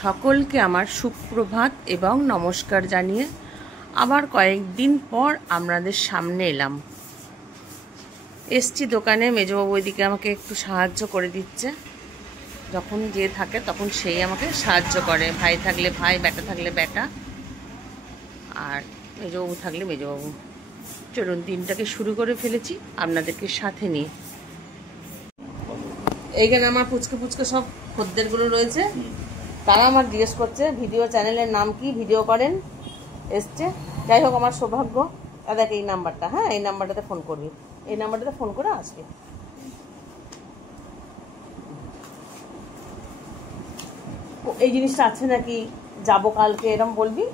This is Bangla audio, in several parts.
সকলকে আমার সুপ্রভাত এবং নমস্কার জানিয়ে আবার কয়েকদিন পর আপনাদের সামনে এলাম। এসছি দোকানে, মেজবাবু ওইদিকে আমাকে একটু সাহায্য করে দিচ্ছে। যখন যে থাকে তখন সেই আমাকে সাহায্য করে, ভাই থাকলে ভাই, বেটা থাকলে বেটা, আর মেজবাবু থাকলে মেজবাবু। চলুন দিনটাকে শুরু করে ফেলেছি আপনাদেরকে সাথে নিয়ে। এইখানে আমার পুচকে সব খদ্দেরগুলো রয়েছে, তারা আমার জিজ্ঞেস করছে ভিডিও চ্যানেলের নাম কি, ভিডিও করেন, এসছে। যাই হোক, আমার সৌভাগ্য। দেখ এই নাম্বারটা, হ্যাঁ এই নাম্বারটাতে ফোন করবি, এই নাম্বারটাতে ফোন করে আসবি। এই জিনিসটা আছে নাকি, যাবো কালকে, এরকম বলবি।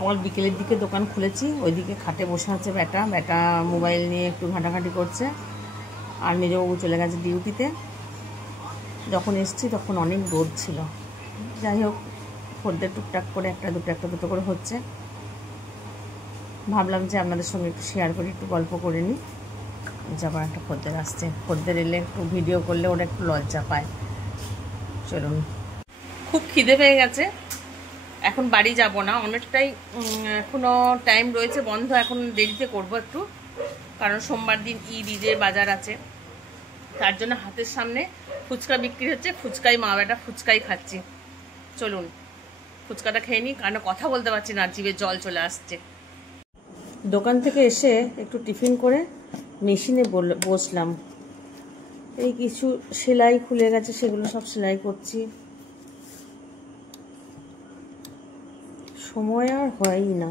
আমার বিকেলের দিকে দোকান খুলেছি, ওইদিকে খাটে বসে আছে বেটা মোবাইল নিয়ে একটু ঘাঁটাঘাঁটি করছে, আর মেজবাবু চলে গেছে ডিউটিতে। যখন এসছি তখন অনেক রোদ ছিল। যাই হোক, খদ্দের টুকটাক করে একটা দুটো করে হচ্ছে। ভাবলাম যে আপনাদের সঙ্গে একটু শেয়ার করি, একটু গল্প করে নিই। আবার একটা খদ্দের আসছে, খদ্দের এলে একটু ভিডিও করলে ওরা একটু লজ্জা পায়। চলুন, খুব খিদে পেয়ে গেছে, এখন বাড়ি যাব না, অনেকটাই এখনও টাইম রয়েছে, বন্ধ এখন দেরিতে করব একটু, কারণ সোমবার দিন ঈদের বাজার আছে। তার জন্য হাতের সামনে ফুচকা বিক্রি হচ্ছে, ফুচকাই মা বেটা ফুচকাই খাচ্ছি। চলুন ফুচকাটা খেয়ে নিই, কারণ কথা বলতে পারছি না, জিভে জল চলে আসছে। দোকান থেকে এসে একটু টিফিন করে মেশিনে বসলাম। এই কিছু সেলাই খুলে গেছে, সেগুলো সব সেলাই করছি। সময় আর হয়ই না।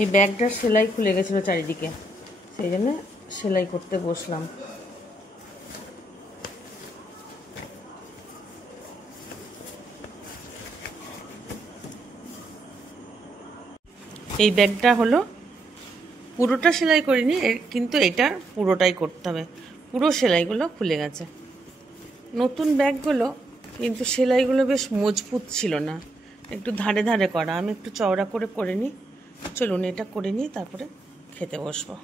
এই ব্যাগটার সেলাই খুলে গেছিলো চারিদিকে, সেই জন্য সেলাই করতে বসলাম। এই ব্যাগটা হলো পুরোটা সেলাই করিনি, কিন্তু এটা পুরোটাই করতে হবে। পুরো সেলাইগুলো খুলে গেছে। নতুন ব্যাগগুলো কিন্তু সেলাইগুলো বেশ মজবুত ছিল না, একটু ধারে ধারে করা। আমি একটু চওড়া করে নিই। চলুন এটা করে নিই, তারপরে খেতে বসবো।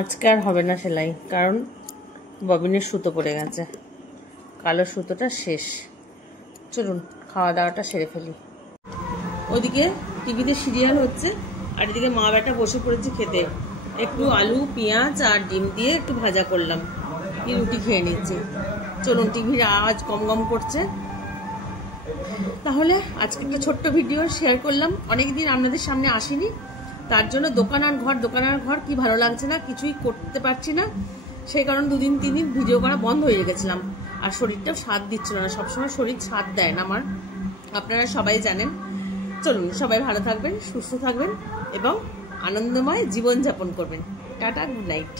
আজকে আর হবে না সেলাই, কারণ ববিনের সুতো পড়ে গেছে, কালো সুতোটা শেষ। চলুন খাওয়া দাওয়াটা সেরে ফেলি। ওদিকে টিভিতে সিরিয়াল হচ্ছে, আর এদিকে মা বেটা বসে পড়েছে খেতে। একটু আলু পেঁয়াজ আর ডিম দিয়ে একটু ভাজা করলাম, রুটি খেয়ে নিচ্ছি। চলুন, টিভির আওয়াজ গম করছে। তাহলে আজকে একটা ছোট্ট ভিডিও শেয়ার করলাম। অনেকদিন আপনাদের সামনে আসিনি, তার জন্য দোকান আর ঘর কি ভালো লাগছে না, কিছুই করতে পারছি না। সেই কারণে 2-3 দিন ভিডিও করা বন্ধ হয়ে গেছিলাম। আর শরীরটাও সাথ দিচ্ছিল না, সবসময় শরীর সাথ দেয় না আমার, আপনারা সবাই জানেন। চলুন, সবাই ভালো থাকবেন, সুস্থ থাকবেন এবং আনন্দময় জীবনযাপন করবেন। Tata, good night.